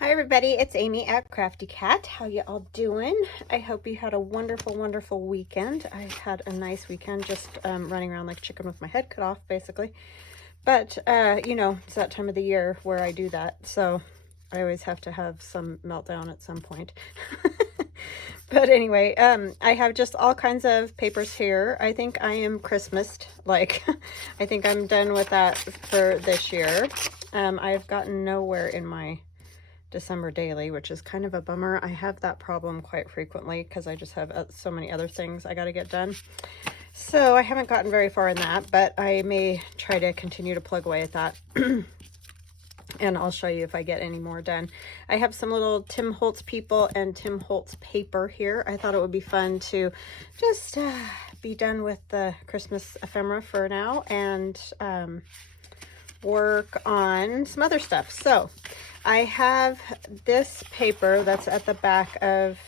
Hi everybody, it's Amy at Crafty Cat. How you all doing? I hope you had a wonderful, wonderful weekend. I had a nice weekend, just running around like a chicken with my head cut off, basically. But, you know, it's that time of the year where I do that, so I always have to have some meltdown at some point. But anyway, I have just all kinds of papers here. I think I am Christmased, like, I think I'm done with that for this year. I've gotten nowhere in my December daily, which is kind of a bummer. I have that problem quite frequently because I just have so many other things I got to get done. So I haven't gotten very far in that, but I may try to continue to plug away at that. And I'll show you if I get any more done. I have some little Tim Holtz people and Tim Holtz paper here. I thought it would be fun to just be done with the Christmas ephemera for now and work on some other stuff. So I have this paper that's at the back of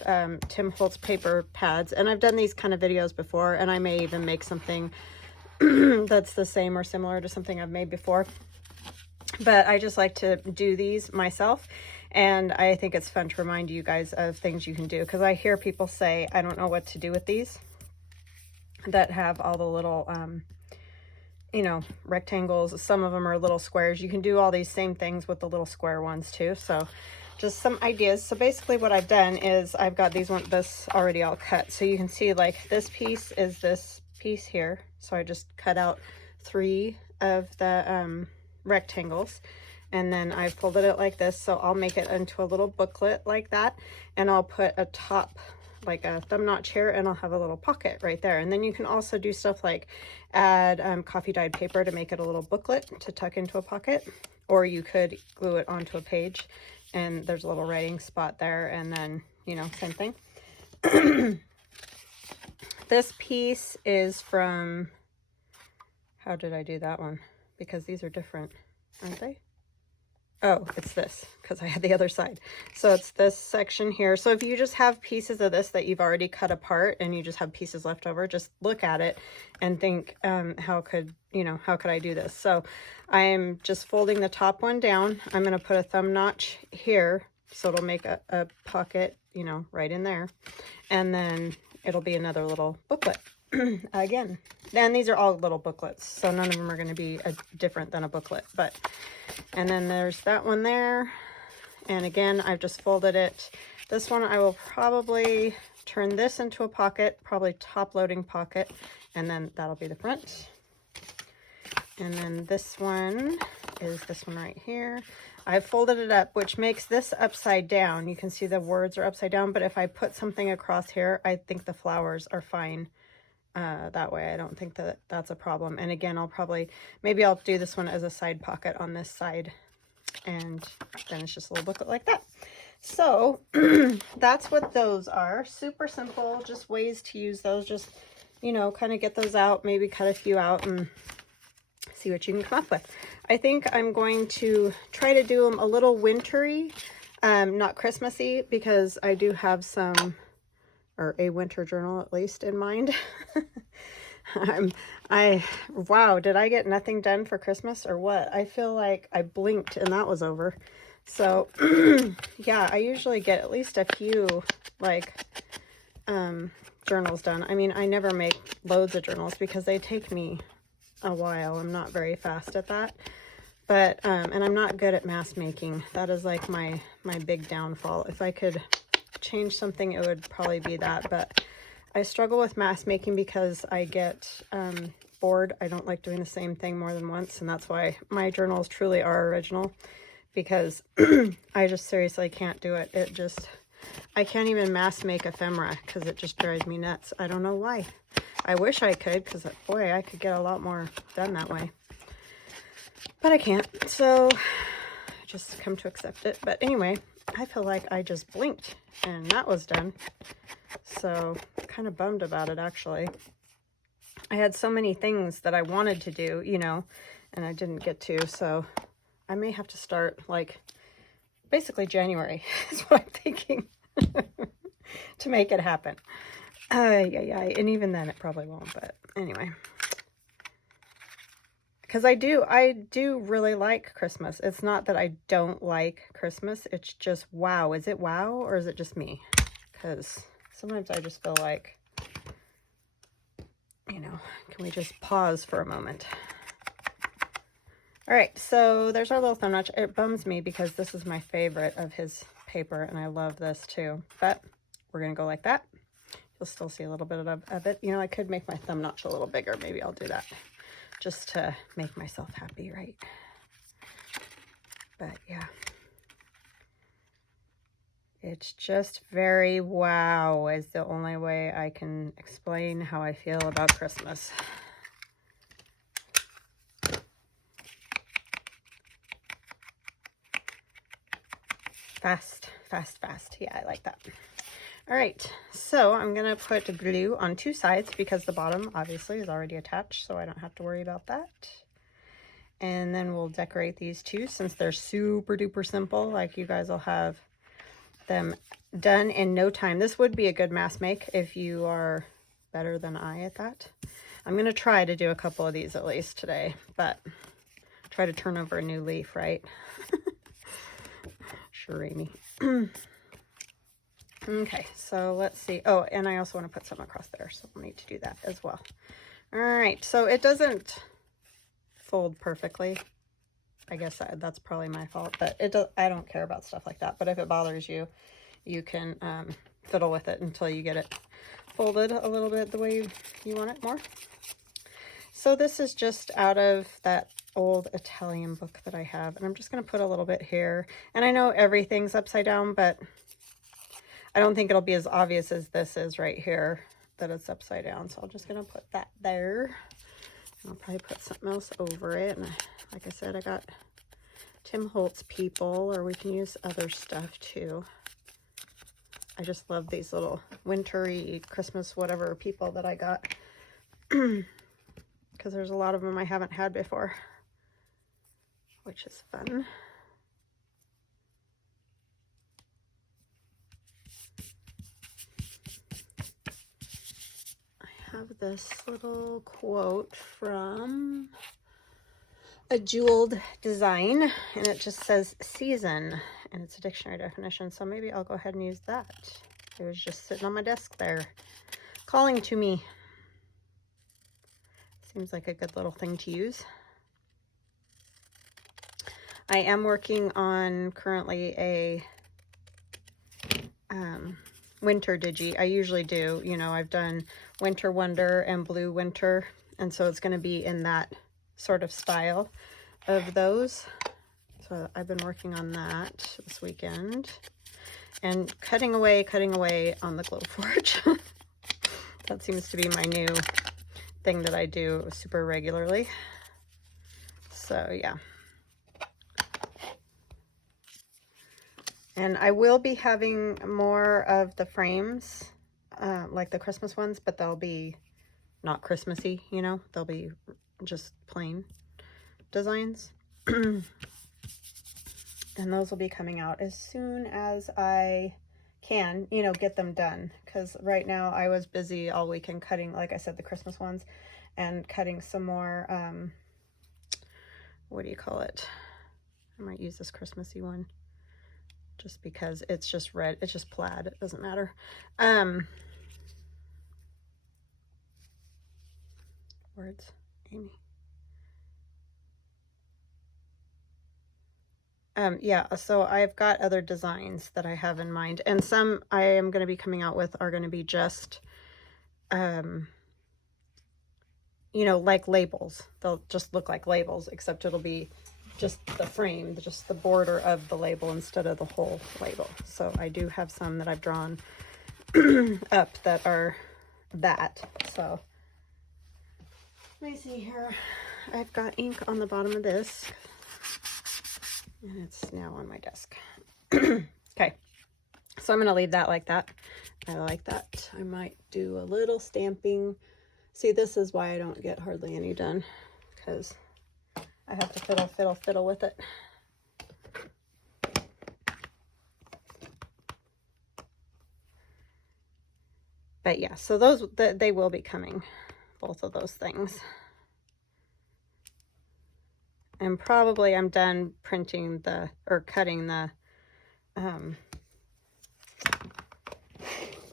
Tim Holtz paper pads, and I've done these kind of videos before, and I may even make something that's the same or similar to something I've made before. But I just like to do these myself, and I think it's fun to remind you guys of things you can do, because I hear people say, I don't know what to do with these, that have all the little you know, rectangles. Some of them are little squares. You can do all these same things with the little square ones too. So just some ideas. So basically what I've done is I've got this already all cut. So you can see like this piece is this piece here. So I just cut out 3 of the rectangles, and then I folded it like this. So I'll make it into a little booklet like that, and I'll put a top, like a thumb notch here, and I'll have a little pocket right there. And then you can also do stuff like add coffee dyed paper to make it a little booklet to tuck into a pocket, or you could glue it onto a page and there's a little writing spot there, and then, you know, same thing. This piece is from, how did I do that one? Because these are different, aren't they? Oh, it's this, because I had the other side. So it's this section here. So if you just have pieces of this that you've already cut apart and you just have pieces left over, just look at it and think, how could I do this? So I'm just folding the top one down. I'm going to put a thumb notch here, so it'll make a pocket, you know, right in there. And then it'll be another little booklet. Again, and these are all little booklets, so none of them are going to be different than a booklet. But and then there's that one there, and again I've just folded it. This one I will probably turn this into a pocket, probably top loading pocket, and then that'll be the front. And then this one is this one right here. I folded it up, which makes this upside down. You can see the words are upside down, but if I put something across here, I think the flowers are fine that way. I don't think that that's a problem. And again, maybe I'll do this one as a side pocket on this side, and then it's just a little booklet like that. So that's what those are. Super simple, just ways to use those. Just, you know, kind of get those out, maybe cut a few out and see what you can come up with. I think I'm going to try to do them a little wintry, not Christmassy, because I do have some, or a winter journal at least, in mind. Wow, did I get nothing done for Christmas or what? I feel like I blinked and that was over. So yeah, I usually get at least a few like journals done. I mean, I never make loads of journals because they take me a while. I'm not very fast at that. But and I'm not good at mask making. That is like my big downfall. If I could change something, it would probably be that. But I struggle with mask making because I get bored. I don't like doing the same thing more than once, and that's why my journals truly are original, because I just seriously can't do it. I can't even mask make ephemera because it just drives me nuts. I don't know why. I wish I could, because boy, I could get a lot more done that way, but I can't. So I just come to accept it. But anyway, I feel like I just blinked and that was done. So kind of bummed about it, actually. I had so many things that I wanted to do, you know, and I didn't get to. So I may have to start like basically January is what I'm thinking to make it happen. Yeah. And even then it probably won't. But anyway, because I do really like Christmas. It's not that I don't like Christmas. It's just, wow. Is it wow, or is it just me? Because sometimes I just feel like, you know, can we just pause for a moment? All right, so there's our little thumb notch. It bums me because this is my favorite of his paper, and I love this too. But we're going to go like that. You'll still see a little bit of it. You know, I could make my thumb notch a little bigger. Maybe I'll do that just to make myself happy, right? But yeah. It's just very wow is the only way I can explain how I feel about Christmas. Fast, fast, fast. Yeah, I like that. All right, so I'm going to put glue on 2 sides because the bottom obviously is already attached, so I don't have to worry about that. And then we'll decorate these 2 since they're super duper simple. Like, you guys will have them done in no time. This would be a good mass make if you are better than I at that. I'm going to try to do a couple of these at least today, but try to turn over a new leaf, right? Sure, Amy. Okay, so let's see. Oh, and I also want to put some across there, so we'll need to do that as well. All right, so it doesn't fold perfectly. I guess that's probably my fault, but I don't care about stuff like that. But if it bothers you, you can fiddle with it until you get it folded a little bit the way you want it more. So this is just out of that old Italian book that I have, and I'm just going to put a little bit here. And I know everything's upside down, but I don't think it'll be as obvious as this is right here that it's upside down. So I'm just going to put that there. I'll probably put something else over it. And like I said, I got Tim Holtz people, or we can use other stuff too. I just love these little wintry Christmas whatever people that I got. Because there's a lot of them I haven't had before, which is fun. I have this little quote from AjeweldDesign, and it just says season, and it's a dictionary definition, so maybe I'll go ahead and use that. It was just sitting on my desk there, calling to me. Seems like a good little thing to use. I am working on currently a winter digi. I usually do, you know, I've done Winter Wonder and Blue Winter, and so it's going to be in that sort of style of those. So I've been working on that this weekend and cutting away on the Glowforge. That seems to be my new thing that I do super regularly. So yeah. And I will be having more of the frames, like the Christmas ones, but they'll be not Christmassy, you know, they'll be just plain designs. And those will be coming out as soon as I can, you know, get them done. Because right now I was busy all weekend cutting, like I said, the Christmas ones, and cutting some more, what do you call it? I might use this Christmassy one just because it's just red. It's just plaid. It doesn't matter. Words, Amy. Yeah, so I've got other designs that I have in mind, and some I am going to be coming out with are going to be just, you know, like labels. They'll just look like labels, except it'll be just the frame, just the border of the label instead of the whole label. So I do have some that I've drawn up that are that. So let me see here. I've got ink on the bottom of this, and it's now on my desk. Okay, so I'm going to leave that like that. I like that. I might do a little stamping. See, this is why I don't get hardly any done, because I have to fiddle with it. But yeah, so those, they will be coming, both of those things. And probably I'm done printing or cutting the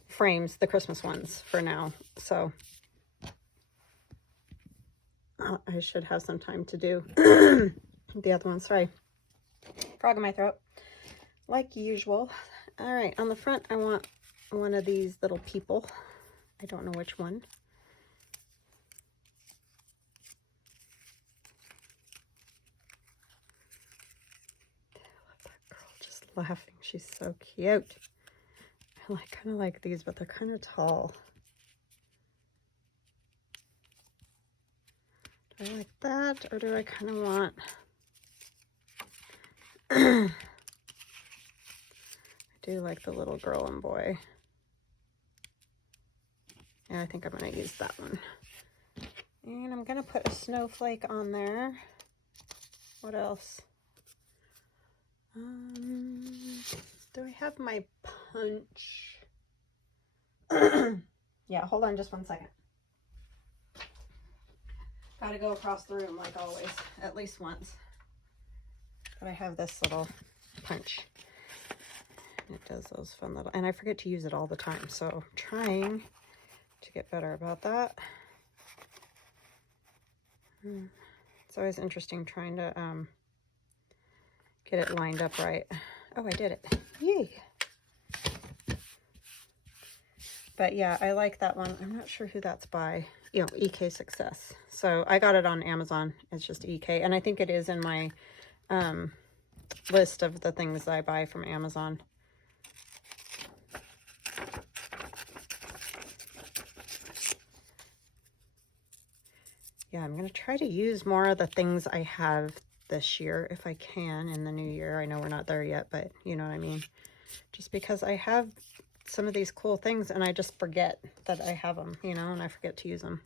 frames, the Christmas ones for now. So I should have some time to do the other one. Sorry, frog in my throat, like usual. All right, on the front, I want one of these little people. I don't know which one. I love that girl just laughing. She's so cute. I kind of like these, but they're kind of tall. Do I like that, or do I kind of want... I do like the little girl and boy. And I think I'm going to use that one. And I'm going to put a snowflake on there. What else? Do I have my punch? Yeah, hold on just one second. Gotta go across the room like always, at least once. But I have this little punch. It does those fun little, and I forget to use it all the time, so I'm trying to get better about that. It's always interesting trying to get it lined up right. Oh, I did it. Yay! But yeah, I like that one. I'm not sure who that's by. You know, EK Success. So I got it on Amazon. It's just EK. And I think it is in my list of the things that I buy from Amazon. Yeah, I'm going to try to use more of the things I have this year if I can in the new year. I know we're not there yet, but you know what I mean. Just because I have some of these cool things and I just forget that I have them, you know, and I forget to use them.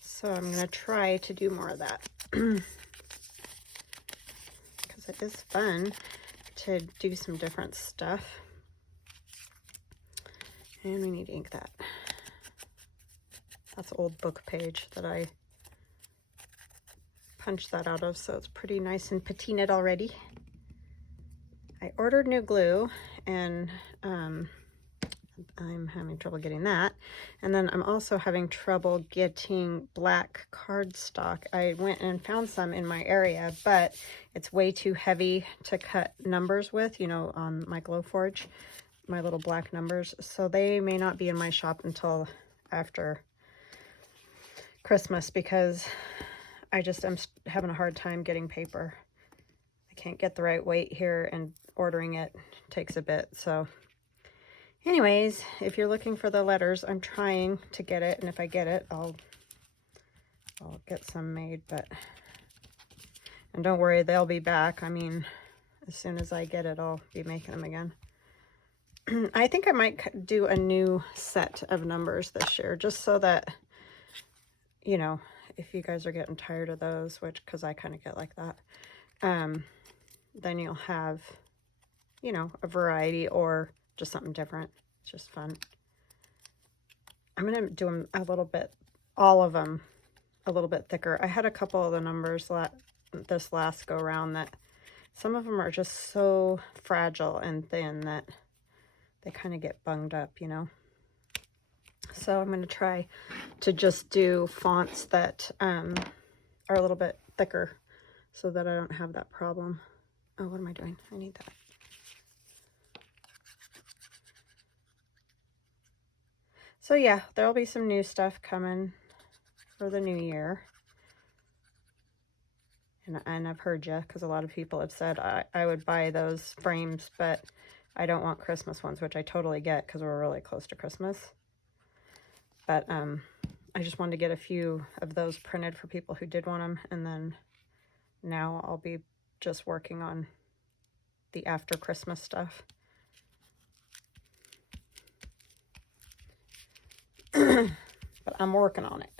So I'm going to try to do more of that because it is fun to do some different stuff. And we need to ink that. That's an old book page that I punched that out of, so it's pretty nice and patinaed already. I ordered new glue, and I'm having trouble getting that. And then I'm also having trouble getting black cardstock. I went and found some in my area, but it's way too heavy to cut numbers with, you know, on my Glowforge, my little black numbers. So they may not be in my shop until after Christmas because I just am having a hard time getting paper. I can't get the right weight here, and ordering it takes a bit. So anyways, if you're looking for the letters, I'm trying to get it, and if I get it, I'll get some made. But and don't worry, they'll be back. I mean, as soon as I get it, I'll be making them again. I think I might do a new set of numbers this year, just so that, you know, if you guys are getting tired of those, which, because I kind of get like that, then you'll have, you know, a variety or just something different. It's just fun. I'm going to do them a little bit, all of them a little bit thicker. I had a couple of the numbers this last go around that some of them are just so fragile and thin that they kind of get bunged up, you know. So I'm going to try to just do fonts that are a little bit thicker so that I don't have that problem. Oh, what am I doing? I need that. So yeah, there'll be some new stuff coming for the new year. And I've heard you, because a lot of people have said I would buy those frames, but I don't want Christmas ones, which I totally get because we're really close to Christmas. But I just wanted to get a few of those printed for people who did want them, and then now I'll be just working on the after Christmas stuff. But I'm working on it.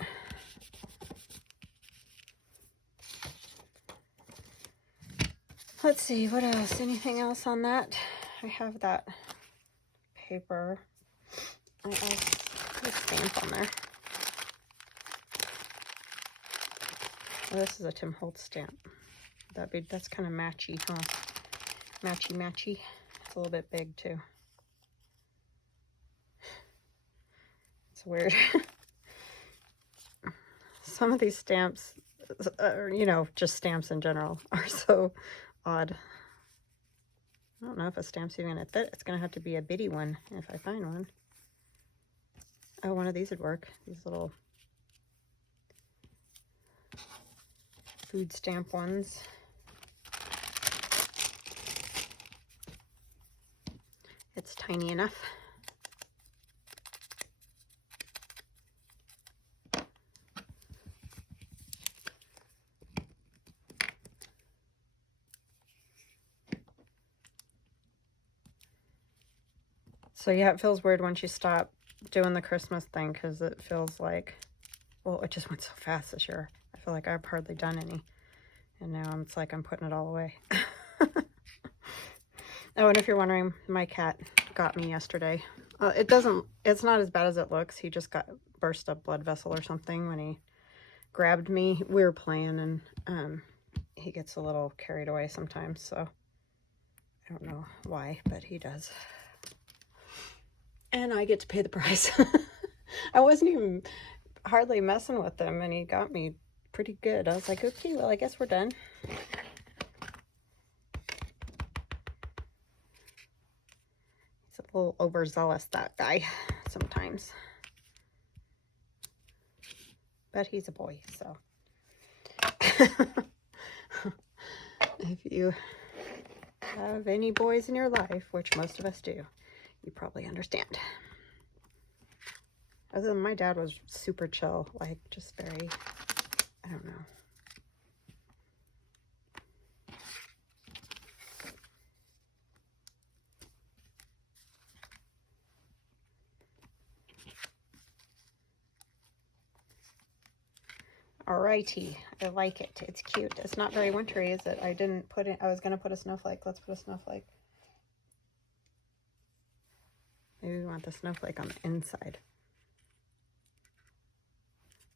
Let's see, what else? Anything else on that? I have that paper. I also put a stamp on there. Oh, this is a Tim Holtz stamp. That's kind of matchy, huh? Matchy. It's a little bit big too. It's weird. Some of these stamps, you know, just stamps in general, are so odd. I don't know if a stamp's even gonna fit. It's gonna have to be a bitty one if I find one. Oh, one of these would work. These little food stamp ones. It's tiny enough. So yeah, it feels weird once you stop doing the Christmas thing, because it feels like, well, it just went so fast this year. I feel like I've hardly done any. And now it's like I'm putting it all away. Oh, and if you're wondering, my cat got me yesterday. It's not as bad as it looks. He just burst a blood vessel or something when he grabbed me. We were playing, and he gets a little carried away sometimes, so I don't know why, but he does. And I get to pay the price. I wasn't even hardly messing with him, and he got me pretty good. I was like, okay, well, I guess we're done. He's a little overzealous, that guy, sometimes. But he's a boy, so. If you have any boys in your life, which most of us do, you probably understand. Other than my dad was super chill, like just very, I don't know. Alrighty, I like it. It's cute. It's not very wintry, is it? I didn't put it, I was going to put a snowflake. Let's put a snowflake. Maybe we want the snowflake on the inside.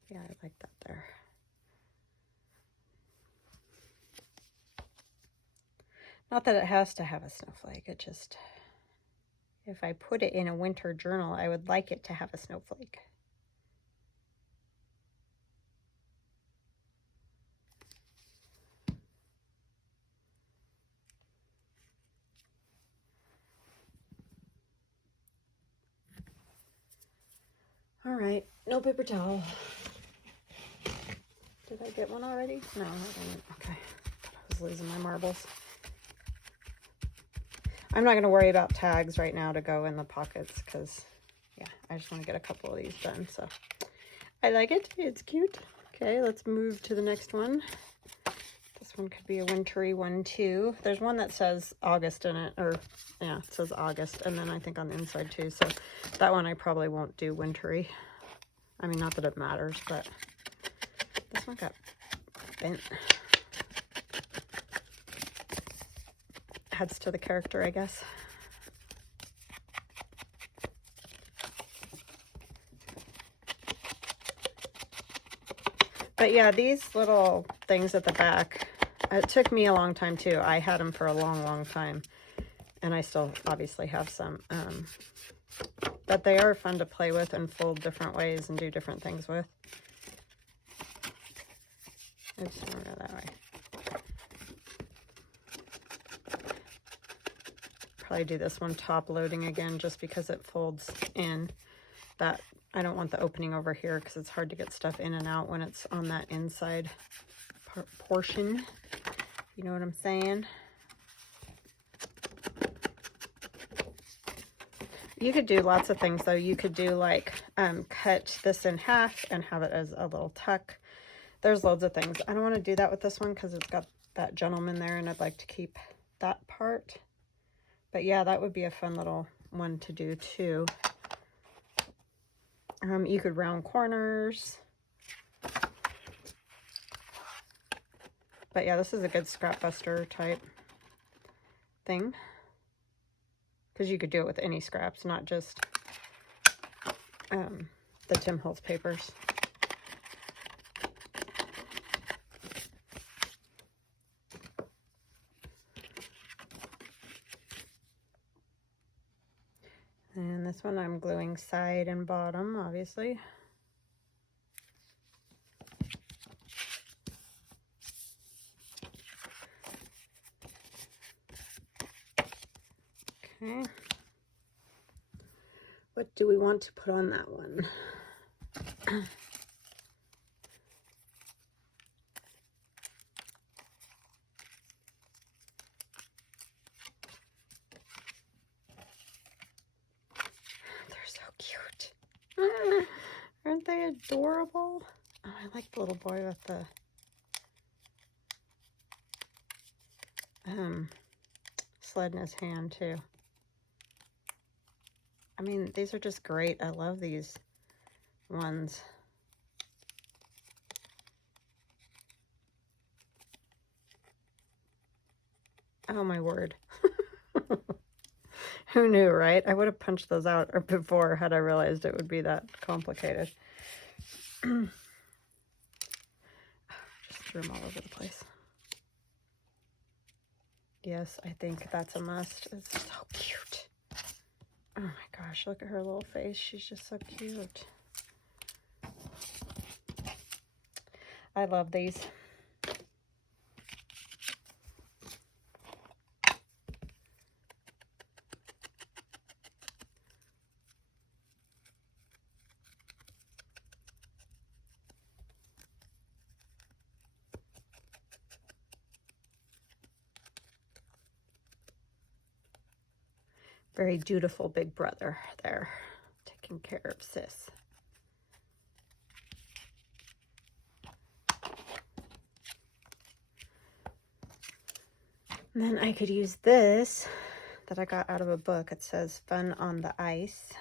Yeah, I like that there. Not that it has to have a snowflake. It just, if I put it in a winter journal, I would like it to have a snowflake. All right, no paper towel. Did I get one already? No, I didn't. Okay, I was losing my marbles. I'm not going to worry about tags right now to go in the pockets because, yeah, I just want to get a couple of these done. So I like it. It's cute. Okay, let's move to the next one. This one could be a wintry one too. There's one that says August in it, or yeah, it says August, and then I think on the inside too. So that one I probably won't do wintry. I mean, not that it matters, but this one got bent. Adds to the character, I guess. But yeah, these little things at the back, it took me a long time too. I had them for a long time, and I still obviously have some. But they are fun to play with and fold different ways and do different things with. Oops, I don't go that way. Probably do this one top loading again just because it folds in. That I don't want the opening over here because it's hard to get stuff in and out when it's on that inside portion. You know what I'm saying? You could do lots of things though. You could do like cut this in half and have it as a little tuck. There's loads of things. I don't want to do that with this one because it's got that gentleman there and I'd like to keep that part. But yeah, that would be a fun little one to do too. You could round corners. But yeah, this is a good scrap buster type thing. Because you could do it with any scraps, not just the Tim Holtz papers. And this one I'm gluing side and bottom, obviously. Okay. What do we want to put on that one? They're so cute. Aren't they adorable? Oh, I like the little boy with the sled in his hand too. I mean, these are just great. I love these ones. Oh my word. Who knew, right? I would have punched those out before had I realized it would be that complicated. Just threw them all over the place. Yes, I think that's a must. It's so cute. Oh my gosh, look at her little face. She's just so cute. I love these. Very dutiful big brother there, taking care of sis. And then I could use this that I got out of a book. It says Fun on the Ice.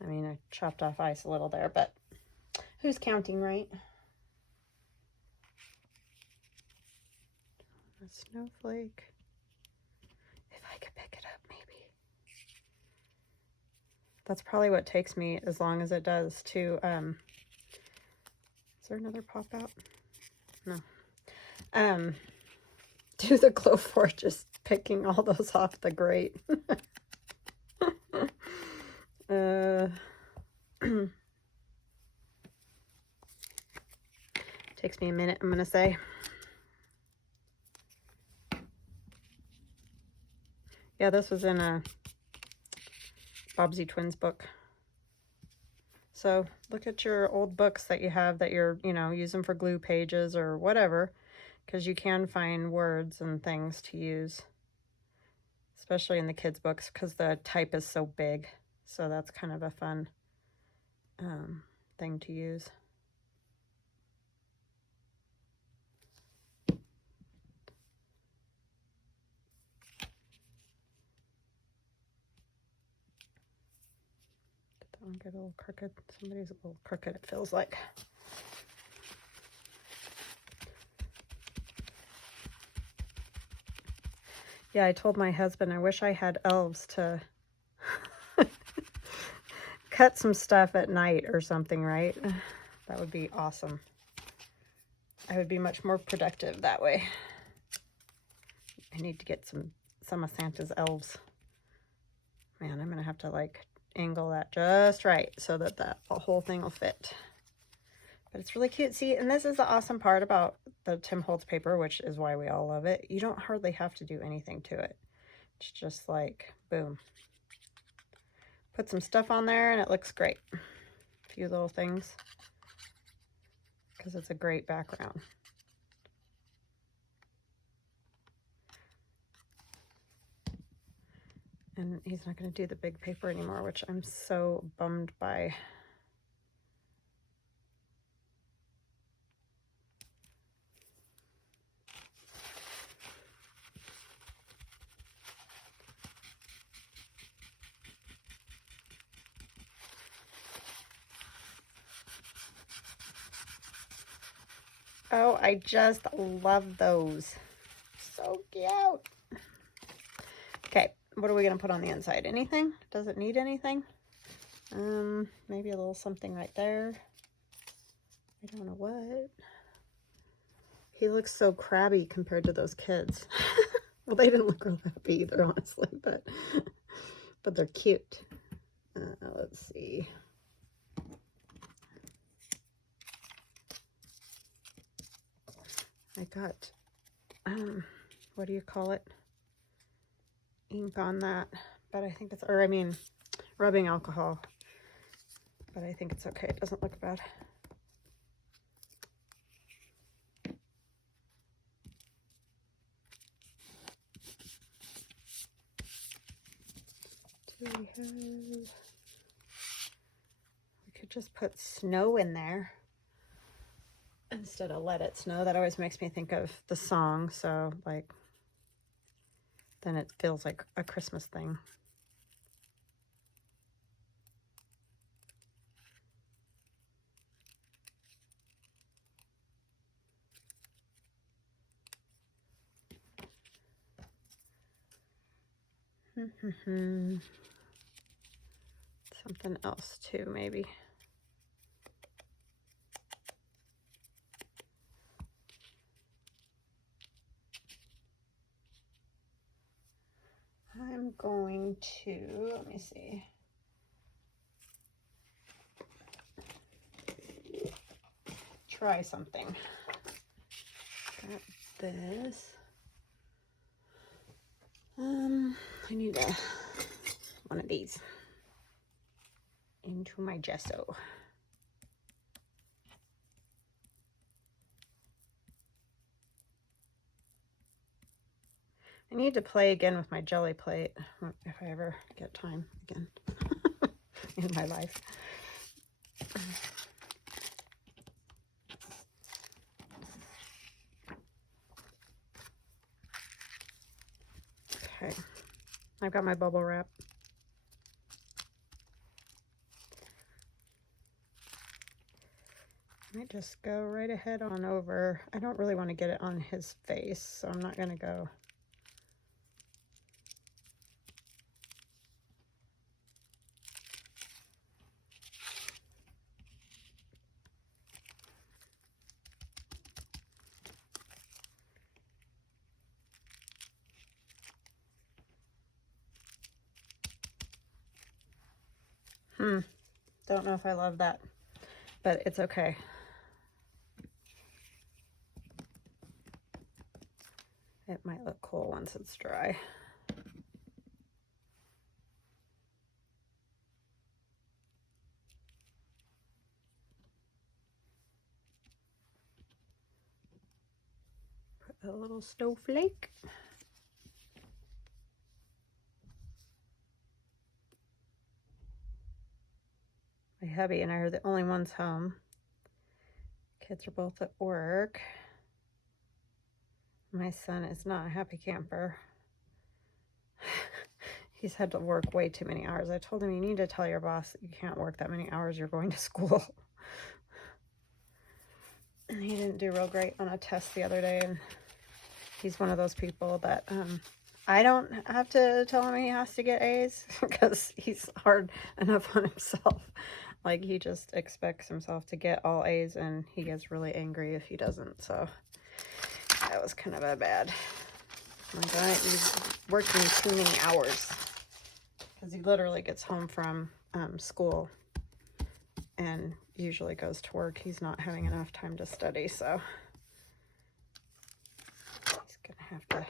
I mean, I chopped off ice a little there, but who's counting, right? A snowflake. If I could pick it up, maybe. That's probably what takes me as long as it does to, is there another pop out? No. Do the glow for just picking all those off the grate. Takes me a minute, I'm gonna say. Yeah, this was in a Bobbsey Twins book. So look at your old books that you have that you're, you know, use them for glue pages or whatever, because you can find words and things to use, especially in the kids' books, because the type is so big. So that's kind of a fun thing to use. Don't get a little crooked. Somebody's a little crooked, it feels like. Yeah, I told my husband I wish I had elves to cut some stuff at night or something, right? That would be awesome. I would be much more productive that way. I need to get some of Santa's elves. Man, I'm gonna have to like angle that just right so that the whole thing will fit. But it's really cute. See, and this is the awesome part about the Tim Holtz paper, which is why we all love it. You don't hardly have to do anything to it. It's just like, boom. Put some stuff on there and it looks great. A few little things, because it's a great background. And he's not going to do the big paper anymore, which I'm so bummed by. Oh, I just love those. So cute. Okay, what are we going to put on the inside? Anything? Does it need anything? Maybe a little something right there. I don't know what. He looks so crabby compared to those kids. Well, they didn't look real happy either, honestly, but they're cute. Let's see. I got, what do you call it? Ink on that, but I think it's, or I mean, rubbing alcohol, but I think it's okay. It doesn't look bad. We could just put snow in there instead of let it snow. That always makes me think of the song, so like then it feels like a Christmas thing. Something else too, maybe. I'm going to, let me see. Try something. Got this. I need one of these into my gesso. I need to play again with my jelly plate if I ever get time again in my life. Okay, I've got my bubble wrap. I might just go right ahead on over. I don't really want to get it on his face, so I'm not going to go. Don't know if I love that, but it's okay. It might look cool once it's dry. Put a little snowflake. My hubby and I are the only ones home. Kids are both at work. My son is not a happy camper. He's had to work way too many hours. I told him, you need to tell your boss that you can't work that many hours. You're going to school. And he didn't do real great on a test the other day. And he's one of those people that I don't have to tell him he has to get A's because he's hard enough on himself. Like, he just expects himself to get all A's, and he gets really angry if he doesn't. So that was kind of a bad. My guy, he's working too many hours because he literally gets home from school and usually goes to work. He's not having enough time to study, so he's gonna have to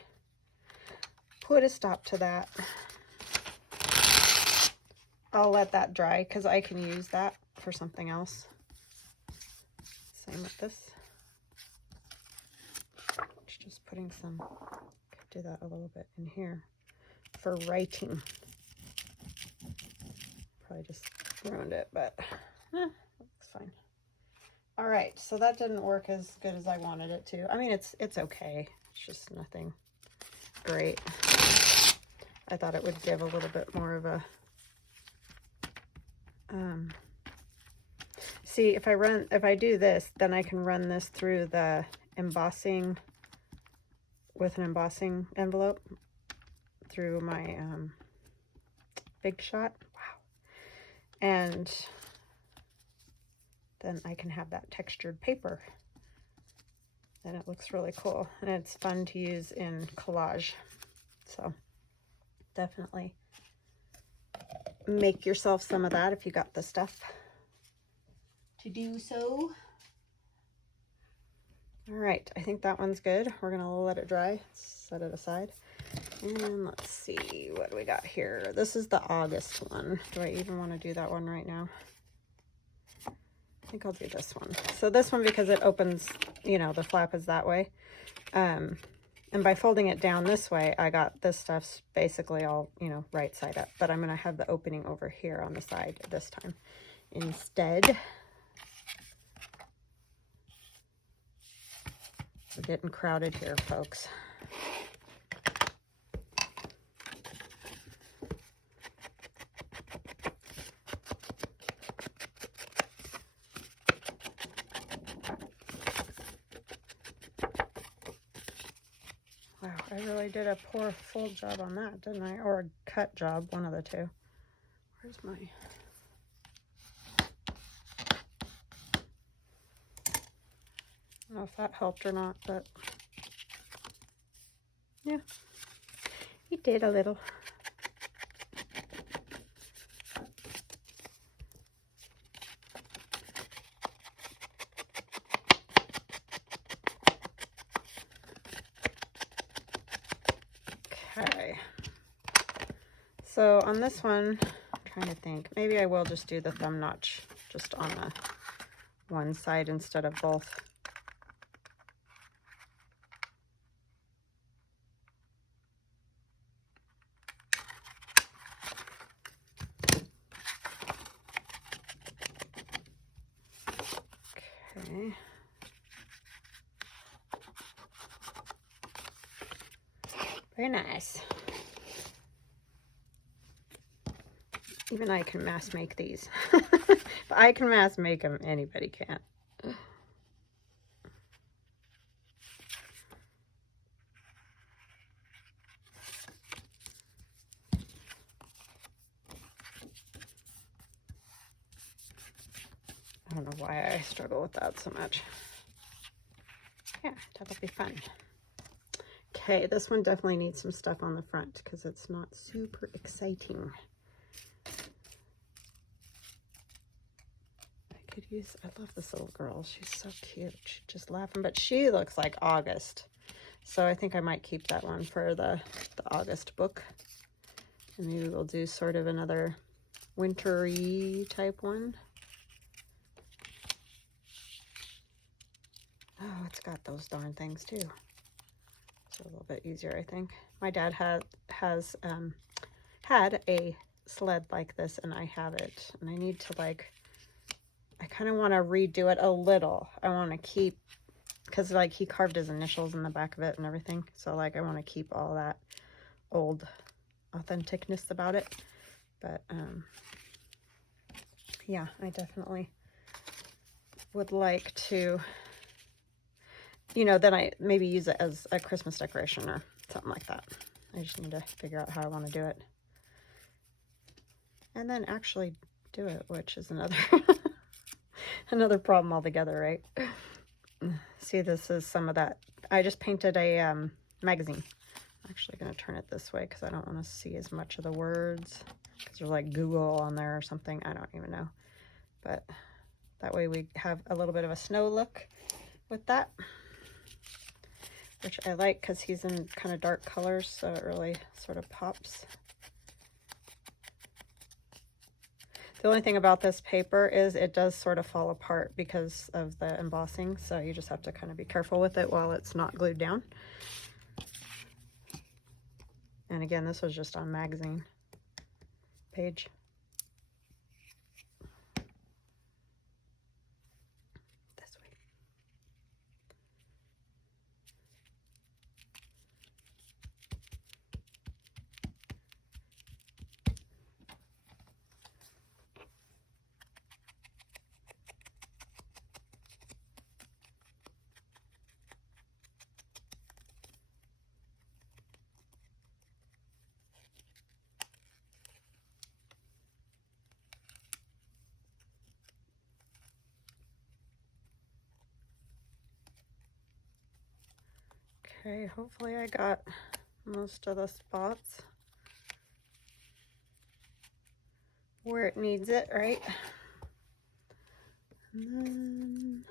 put a stop to that. I'll let that dry because I can use that for something else. Same with this. It's just putting some, could do that a little bit in here for writing. Probably just ruined it, but looks fine. All right, so that didn't work as good as I wanted it to. I mean, it's okay. It's just nothing great. I thought it would give a little bit more of a see, if I do this, then I can run this through the embossing with an embossing envelope through my Big Shot. Wow. And then I can have that textured paper. And it looks really cool. And it's fun to use in collage. So definitely make yourself some of that if you got the stuff to do so. All right, I think that one's good. We're gonna let it dry, set it aside. And let's see, what do we got here? This is the August one. Do I even want to do that one right now? I think I'll do this one. So this one, because it opens, you know, the flap is that way. And by folding it down this way, I got this stuff's basically all, you know, right side up. But I'm going to have the opening over here on the side this time instead. We're getting crowded here, folks. Wow, I really did a poor fold job on that, didn't I? Or a cut job, one of the two. Where's my... I don't know if that helped or not, but yeah, it did a little. Okay, so on this one, I'm trying to think, maybe I will just do the thumb notch just on the one side instead of both. Okay. Very nice. Even I can mass make these. If I can mass make them, anybody can. I don't know why I struggle with that so much. Yeah, that'll be fun. Okay, this one definitely needs some stuff on the front because it's not super exciting. I could use, I love this little girl. She's so cute. She's just laughing, but she looks like August. So I think I might keep that one for the August book. And maybe we'll do sort of another wintry type one. Oh, it's got those darn things too. So a little bit easier, I think. My dad had a sled like this, and I have it. And I need to, like, I kind of want to redo it a little. I want to keep, because like he carved his initials in the back of it and everything. So like I want to keep all that old authenticness about it. But yeah, I definitely would like to, you know, then I maybe use it as a Christmas decoration or something like that. I just need to figure out how I want to do it. And then actually do it, which is another another problem altogether, right? See, this is some of that. I just painted a magazine. I'm actually going to turn it this way because I don't want to see as much of the words. Because there's like Google on there or something. I don't even know. But that way we have a little bit of a snow look with that. Which I like because he's in kind of dark colors, so it really sort of pops. The only thing about this paper is it does sort of fall apart because of the embossing, so you just have to kind of be careful with it while it's not glued down. And again, this was just on magazine page. This way. Okay, hopefully I got most of the spots where it needs it, right? And then,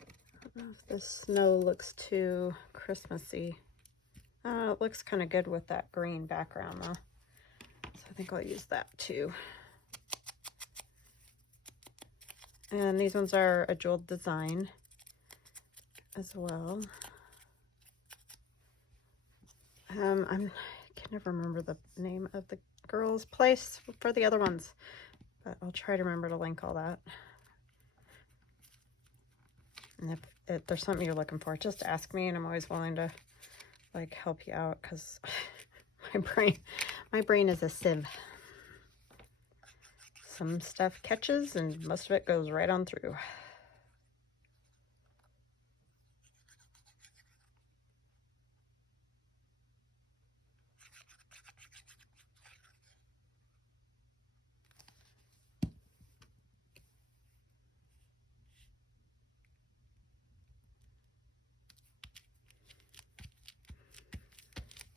I don't know if the snow looks too Christmassy. It looks kind of good with that green background though. So I think I'll use that too. And these ones are AjeweldDesign as well. I can never remember the name of the girl's place for the other ones, but I'll try to remember to link all that. And if there's something you're looking for, just ask me, and I'm always willing to like help you out, because my brain is a sieve. Some stuff catches and most of it goes right on through.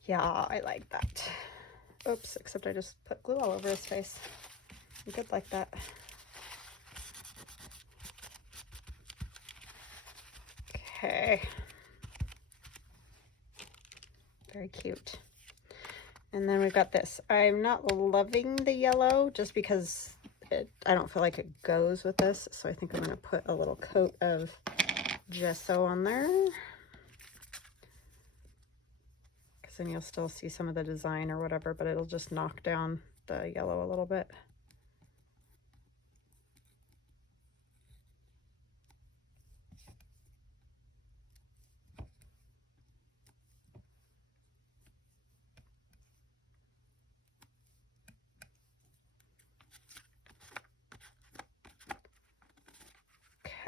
Yeah, I like that. Oops, except I just put glue all over his face. You could like that. Okay. Very cute. And then we've got this. I'm not loving the yellow just because I don't feel like it goes with this. So I think I'm going to put a little coat of gesso on there. Because then you'll still see some of the design or whatever, but it'll just knock down the yellow a little bit.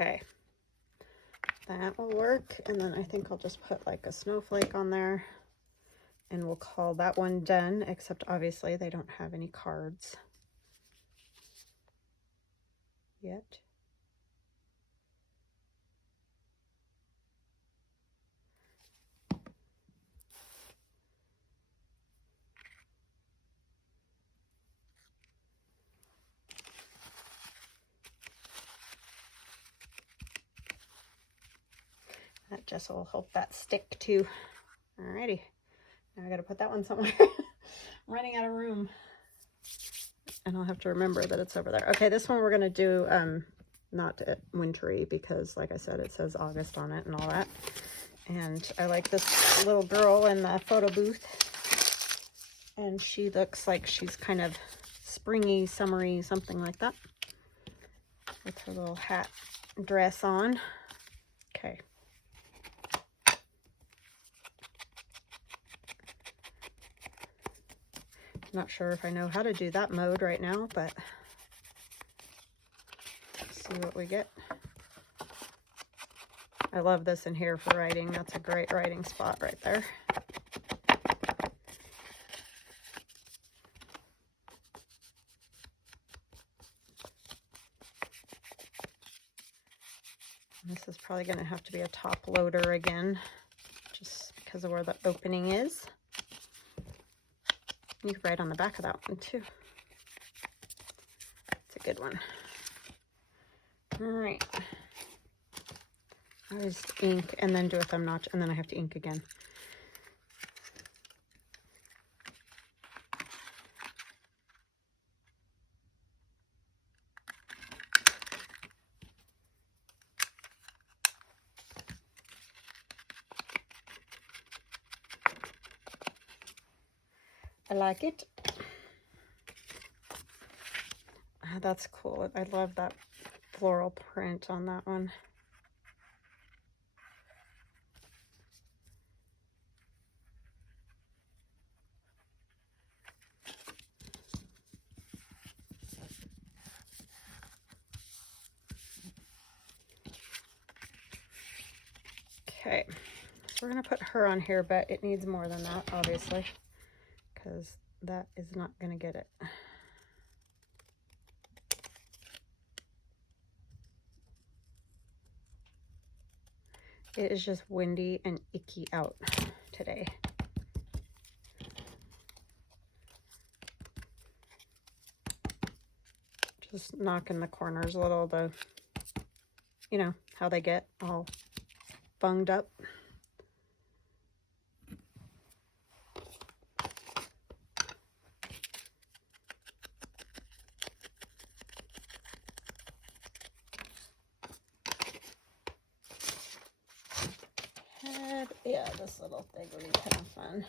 Okay, that will work. And then I think I'll just put like a snowflake on there and we'll call that one done, except obviously they don't have any cards yet. That gesso will help that stick too. Alrighty, now I gotta put that one somewhere. I'm running out of room. And I'll have to remember that it's over there. Okay, this one we're gonna do not wintry, because like I said, it says August on it and all that. And I like this little girl in the photo booth. And she looks like she's kind of springy, summery, something like that. With her little hat dress on. Okay. Not sure if I know how to do that mode right now, but let's see what we get. I love this in here for writing. That's a great writing spot right there. This is probably going to have to be a top loader again, just because of where the opening is. You can write on the back of that one too. It's a good one. All right. I always ink and then do a thumb notch, and then I have to ink again. I like it. That's cool. I love that floral print on that one. Okay, so we're going to put her on here, but it needs more than that, obviously, because that is not going to get it. It is just windy and icky out today. Just knocking the corners a little to, you know, how they get all bunged up. Yeah, this little thing would be kind of fun.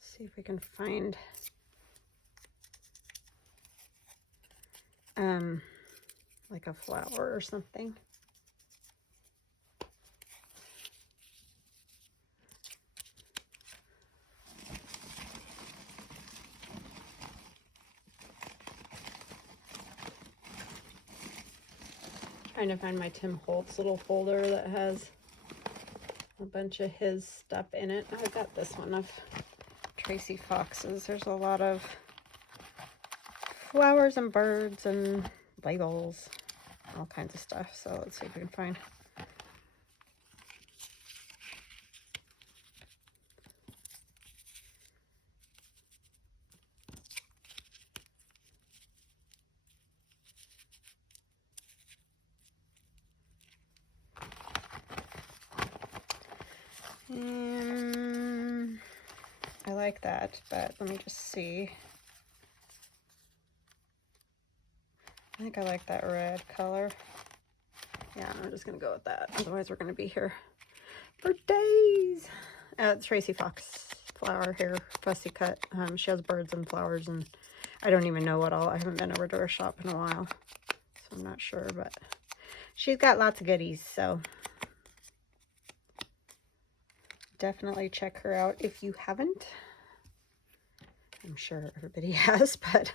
See if we can find like a flower or something. Trying to find my Tim Holtz little folder that has a bunch of his stuff in it. I've got this one of Tracy Fox's. There's a lot of flowers and birds and labels, all kinds of stuff. So let's see if we can find. I like that, but let me just see. I think I like that red color. Yeah, I'm just gonna go with that. Otherwise we're gonna be here for days. It's Tracy Fox flower here, fussy cut. She has birds and flowers, and I don't even know what all. I haven't been over to her shop in a while, so I'm not sure, but she's got lots of goodies, so definitely check her out if you haven't. I'm sure everybody has, but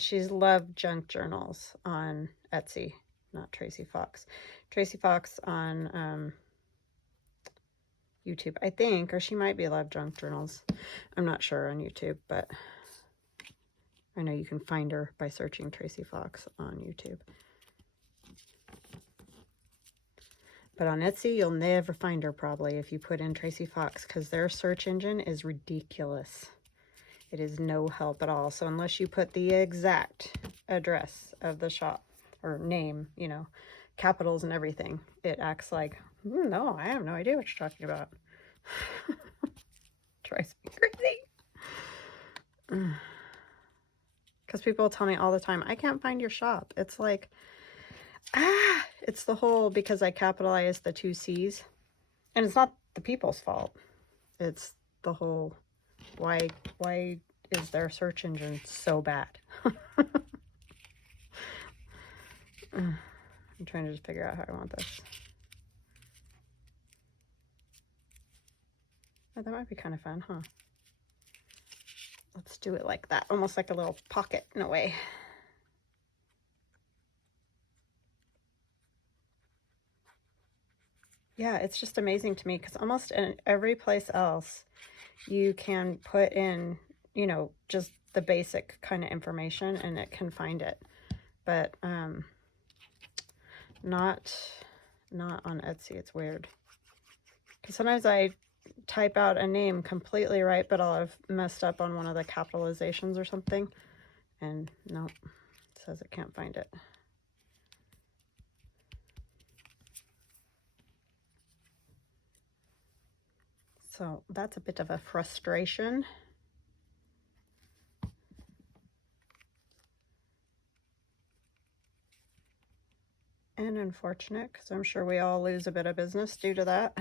she's loved junk journals on Etsy, not Tracy Fox. Tracy Fox on YouTube, I think, or she might be Love Junk Journals. I'm not sure on YouTube, but I know you can find her by searching Tracy Fox on YouTube. But on Etsy, you'll never find her probably if you put in Tracy Fox, because their search engine is ridiculous. It is no help at all. So unless you put the exact address of the shop or name, you know, capitals and everything, it acts like, no, I have no idea what you're talking about. Drives me crazy. Because people tell me all the time, I can't find your shop. It's like, it's the whole, because I capitalized the 2 C's. And it's not the people's fault. It's the whole, why is their search engine so bad? I'm trying to just figure out how I want this. Oh, that might be kind of fun, huh? Let's do it like that, almost like a little pocket in a way. Yeah, it's just amazing to me because almost in every place else you can put in, you know, just the basic kind of information and it can find it. But not on Etsy. It's weird. Because sometimes I type out a name completely right, but I'll have messed up on one of the capitalizations or something. And nope, it says it can't find it. So that's a bit of a frustration. And unfortunate, because I'm sure we all lose a bit of business due to that.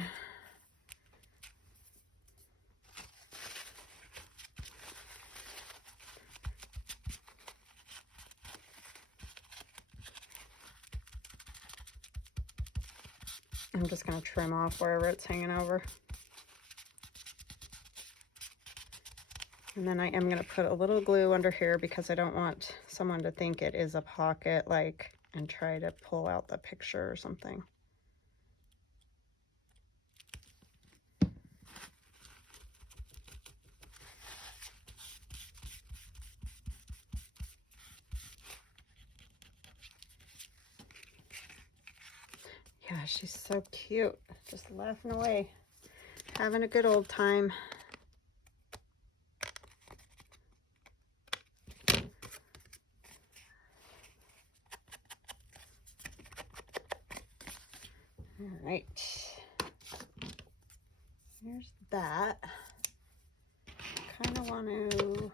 I'm just going to trim off wherever it's hanging over. And then I am going to put a little glue under here because I don't want someone to think it is a pocket, like, and try to pull out the picture or something. Yeah, she's so cute. Just laughing away. Having a good old time. All right. Here's that. Kind of want to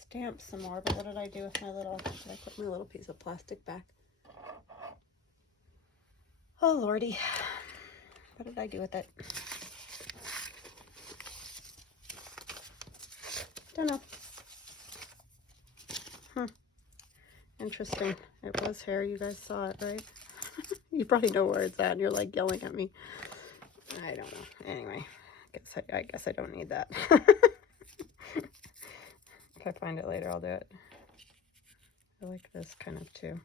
stamp some more, but what did I do with my little, did I put my little piece of plastic back? Oh, Lordy. What did I do with it? Don't know. Interesting. It was hair. You guys saw it, right? You probably know where it's at, and you're like yelling at me. I don't know. Anyway, I guess I don't need that. If I find it later, I'll do it. I like this kind of too.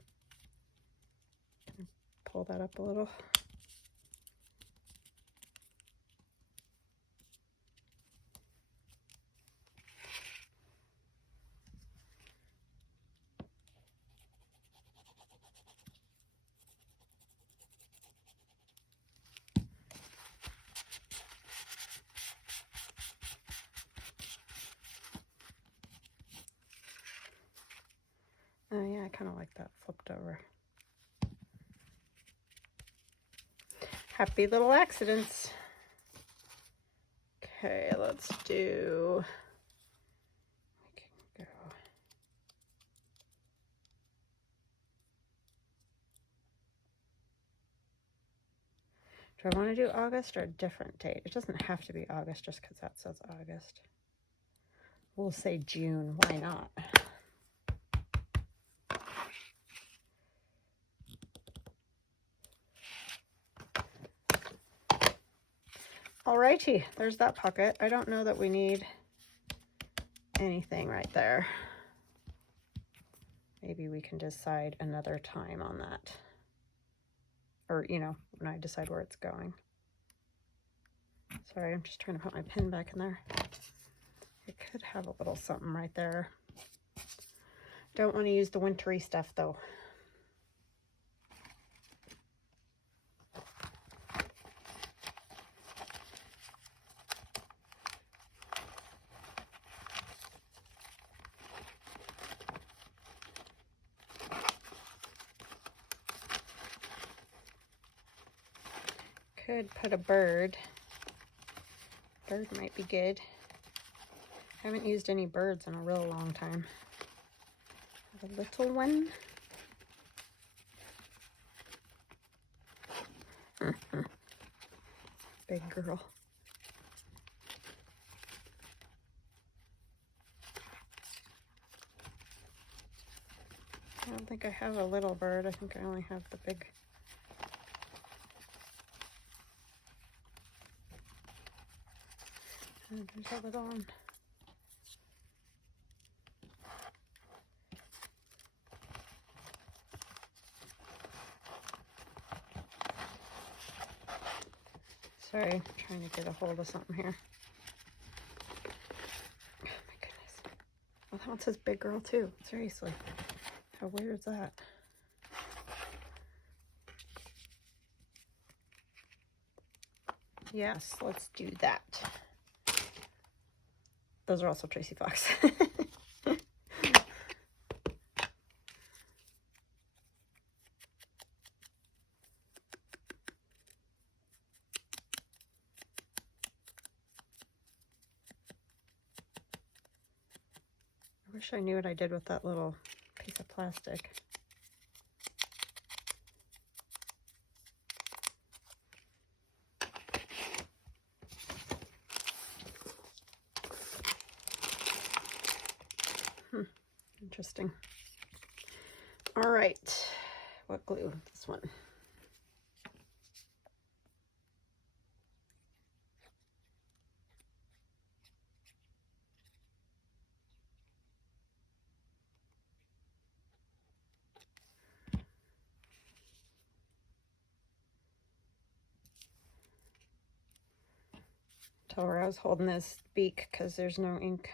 Pull that up a little. Oh yeah, I kind of like that flipped over. Happy little accidents. Okay, let's do, we can go. Do I want to do August or a different date? It doesn't have to be August just because that says August. We'll say June, why not? Alrighty, there's that pocket. I don't know that we need anything right there. Maybe we can decide another time on that. Or, you know, when I decide where it's going. Sorry, I'm just trying to put my pin back in there. It could have a little something right there. Don't want to use the wintry stuff though. Could put a bird. Bird might be good. I haven't used any birds in a real long time. Have a little one. Big girl. I don't think I have a little bird. I think I only have the big. And there's a little one. Sorry, I'm trying to get a hold of something here. Oh my goodness. Well, that one says big girl too. Seriously. How weird is that? Yes, let's do that. Those are also Tracy Fox. I wish I knew what I did with that little piece of plastic. Interesting. All right, what glue? This one. Tell her I was holding this beak because there's no ink.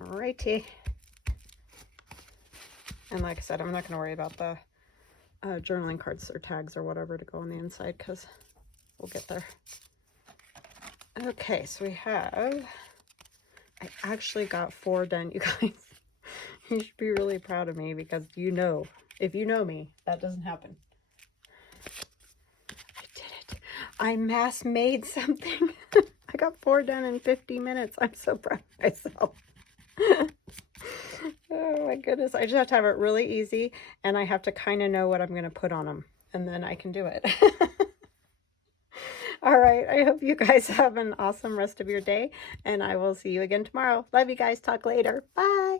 Alrighty. And like I said, I'm not going to worry about the journaling cards or tags or whatever to go on the inside because we'll get there. Okay, so we have, I actually got 4 done, you guys. You should be really proud of me because you know, if you know me, that doesn't happen. I did it. I mass made something. I got 4 done in 50 minutes. I'm so proud of myself. Oh my goodness. I just have to have it really easy and I have to kind of know what I'm going to put on them and then I can do it. All right. I hope you guys have an awesome rest of your day and I will see you again tomorrow. Love you guys. Talk later. Bye.